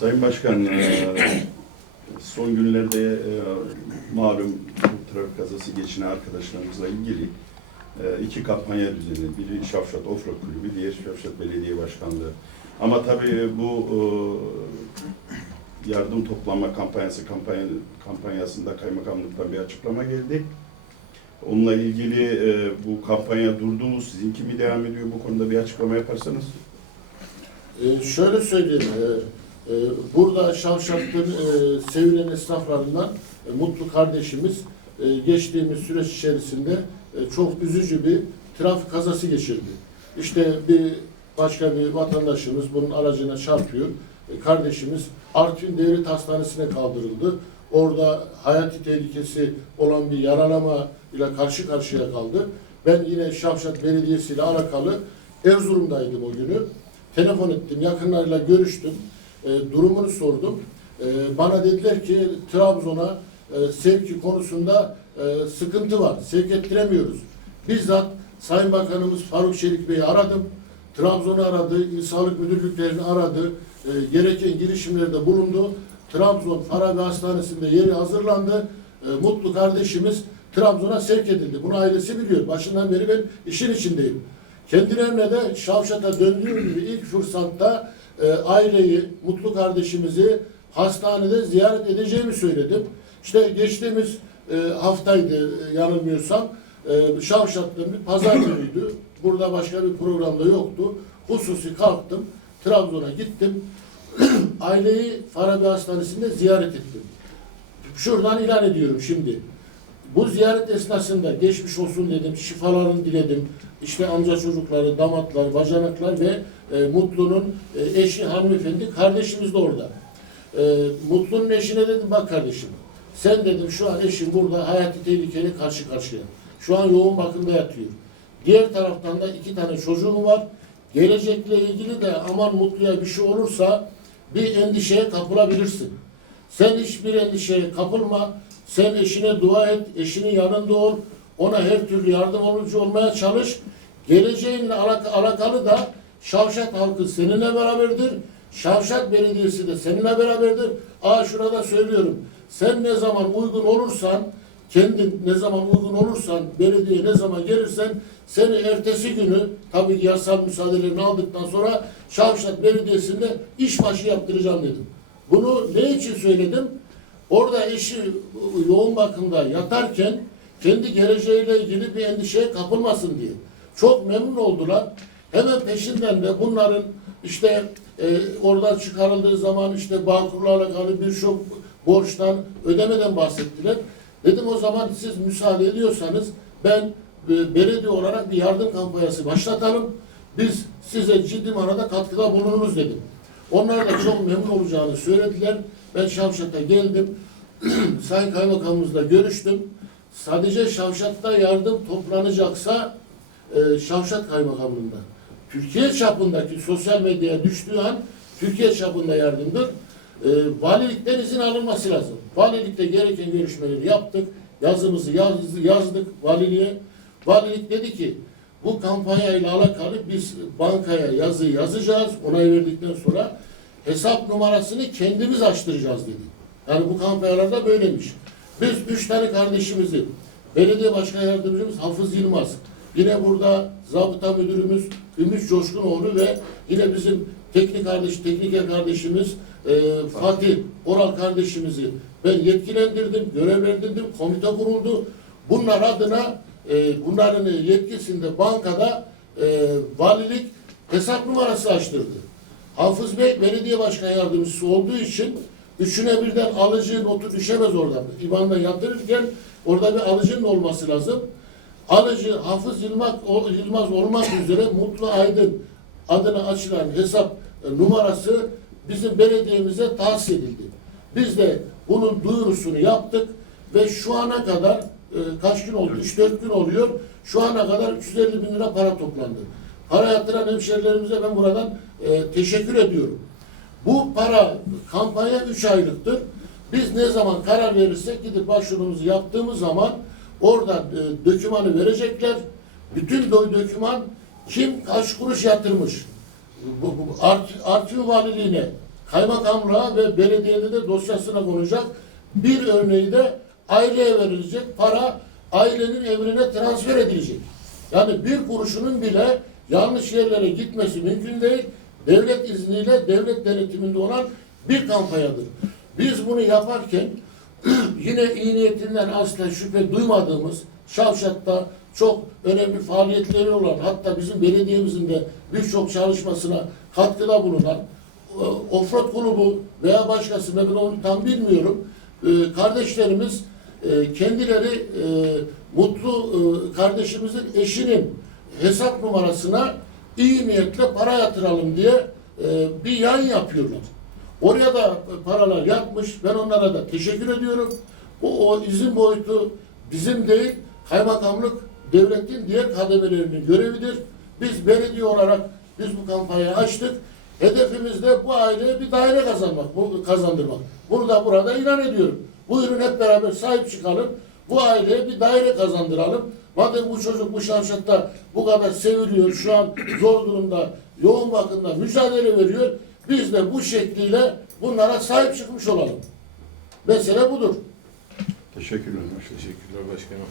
Sayın Başkan, e, son günlerde e, malum trafik kazası geçinen arkadaşlarımızla ilgili e, iki kampanya düzenlendi. Biri Şavşat Offroad Kulübü, diğer Şavşat Belediye Başkanlığı. Ama tabii bu e, yardım toplama kampanyası kampanya, kampanyasında kaymakamlıktan bir açıklama geldi. Onunla ilgili e, bu kampanya durdu mu? Sizinki mi devam ediyor? Bu konuda bir açıklama yaparsanız. Ee, şöyle söyleyeyim, e, e, burada Şavşat'ın e, sevilen esnaflarından e, Mutlu kardeşimiz e, geçtiğimiz süreç içerisinde e, çok üzücü bir trafik kazası geçirdi. İşte bir başka bir vatandaşımız bunun aracına çarpıyor. E, kardeşimiz Artvin Devlet Hastanesi'ne kaldırıldı. Orada hayati tehlikesi olan bir yaralama ile karşı karşıya kaldı. Ben yine Şavşat Belediyesi ile alakalı Erzurum'daydım o günü. Telefon ettim, yakınlarıyla görüştüm, e, durumunu sordum. E, bana dediler ki Trabzon'a e, sevki konusunda e, sıkıntı var, sevk ettiremiyoruz. Bizzat Sayın Bakanımız Faruk Çelik Bey'i aradım, Trabzon'u aradı, İl Sağlık Müdürlüklerini aradı, e, gereken girişimlerde bulundu. Trabzon Farabi Hastanesi'nde yeri hazırlandı. E, Mutlu kardeşimiz Trabzon'a sevk edildi. Bunu ailesi biliyor. Başından beri ben işin içindeyim. Kendilerine de Şavşat'a döndüğüm gibi ilk fırsatta e, aileyi, Mutlu kardeşimizi hastanede ziyaret edeceğimi söyledim. İşte geçtiğimiz e, haftaydı e, yanılmıyorsam e, Şavşat'ta bir pazar günüydü. Burada başka bir programda yoktu. Hususi kalktım. Trabzon'a gittim. Aileyi Farabi Hastanesi'nde ziyaret ettim. Şuradan ilan ediyorum şimdi. Bu ziyaret esnasında geçmiş olsun dedim, şifalarını diledim. İşte amca çocukları, damatlar, bacanaklar ve e, Mutlu'nun e, eşi hanımefendi, kardeşimiz de orada. E, Mutlu'nun eşine dedim, bak kardeşim, sen dedim şu an eşin burada hayati tehlikeyle karşı karşıya. Şu an yoğun bakımda yatıyor. Diğer taraftan da iki tane çocuğum var. Gelecekle ilgili de aman Mutlu'ya bir şey olursa bir endişeye kapılabilirsin. Sen hiçbir endişeye kapılma. Sen eşine dua et, eşinin yanında ol. Ona her türlü yardım olucu olmaya çalış. Geleceğinle alak- alakalı da Şavşat halkı seninle beraberdir. Şavşat Belediyesi de seninle beraberdir. Aa şurada söylüyorum. Sen ne zaman uygun olursan, kendin ne zaman uygun olursan, belediye ne zaman gelirsen seni ertesi günü tabii ki yasal müsaadelerini aldıktan sonra Şavşat Belediyesi'nde işbaşı yaptıracağım dedim. Bunu ne için söyledim? Orada eşi yoğun bakımda yatarken kendi geleceğiyle ilgili bir endişeye kapılmasın diye. Çok memnun oldular. Hemen peşinden de bunların işte e, oradan çıkarıldığı zaman işte Bağkur'la alakalı birçok borçtan ödemeden bahsettiler. Dedim o zaman siz müsaade ediyorsanız ben e, belediye olarak bir yardım kampanyası başlatalım. Biz size ciddi manada katkıda bulunuruz dedim. Onlar da çok memnun olacağını söylediler. Ben Şavşat'a geldim. Sayın Kaymakamımızla görüştüm. Sadece Şavşat'ta yardım toplanacaksa e, Şavşat Kaymakamlığında. Türkiye çapındaki sosyal medyaya düştüğü an Türkiye çapında yardımdır. E, valilikten izin alınması lazım. Valilikte gereken görüşmeleri yaptık. Yazımızı yazdı, yazdık valiliğe. Valilik dedi ki bu kampanya ile alakalı biz bankaya yazı yazacağız. Onay verdikten sonra hesap numarasını kendimiz açtıracağız dedi. Yani bu kampanyalarda böylemiş. Biz üç tane kardeşimizi, belediye başkan yardımcımız Hafız Yılmaz, yine burada zabıta müdürümüz Ümit Coşkunoğlu ve yine bizim teknik kardeş, tekniker kardeşimiz e, Fatih Oral kardeşimizi ben yetkilendirdim, görevlendirdim, komite kuruldu. Bunlar adına e, bunların yetkisinde bankada e, valilik hesap numarası açtırdı. Hafız Bey belediye başkan yardımcısı olduğu için üçüne birden alıcı notu düşemez orada. İban'da yatırırken orada bir alıcının olması lazım. Alıcı Hafız Yılmaz, Yılmaz olmak üzere Mutlu Aydın adına açılan hesap e, numarası bizim belediyemize tahsis edildi. Biz de bunun duyurusunu yaptık ve şu ana kadar e, kaç gün oldu? 3-4 gün oluyor. Şu ana kadar 350 bin lira para toplandı. Para yatıran hemşerilerimize ben buradan e, teşekkür ediyorum. Bu para kampanya 3 aylıktır. Biz ne zaman karar verirsek gidip başvurumuzu yaptığımız zaman orada e, dökümanı verecekler. Bütün dö- döküman kim kaç kuruş yatırmış. Bu, bu Art, Artvin Valiliğine kaymakamlığa ve belediyede de dosyasına konacak. Bir örneği de aileye verilecek para ailenin evine transfer edilecek. Yani bir kuruşunun bile yanlış yerlere gitmesi mümkün değil. Devlet izniyle devlet denetiminde olan bir kampanyadır. Biz bunu yaparken yine iyi niyetinden asla şüphe duymadığımız Şavşat'ta çok önemli faaliyetleri olan hatta bizim belediyemizin de birçok çalışmasına katkıda bulunan e, Offroad grubu veya başkası ben onu tam bilmiyorum. E, Kardeşlerimiz e, kendileri mutlu kardeşimizin eşinin hesap numarasına iyi niyetle para yatıralım diye e, bir yayın yapıyorlar. Oraya da paralar yatmış. Ben onlara da teşekkür ediyorum. Bu o izin boyutu bizim değil, kaymakamlık devletin diğer kademelerinin görevidir. Biz belediye olarak biz bu kampanyayı açtık. Hedefimiz de bu aileye bir daire kazanmak, bu kazandırmak. Bunu da burada ilan ediyorum. Buyurun hep beraber sahip çıkalım. Bu aileye bir daire kazandıralım. Madem bu çocuk bu şavşatta bu kadar seviliyor, şu an zor durumda, yoğun bakımda mücadele veriyor. Biz de bu şekliyle bunlara sahip çıkmış olalım. Mesele budur. Teşekkürler. Teşekkürler başkanım.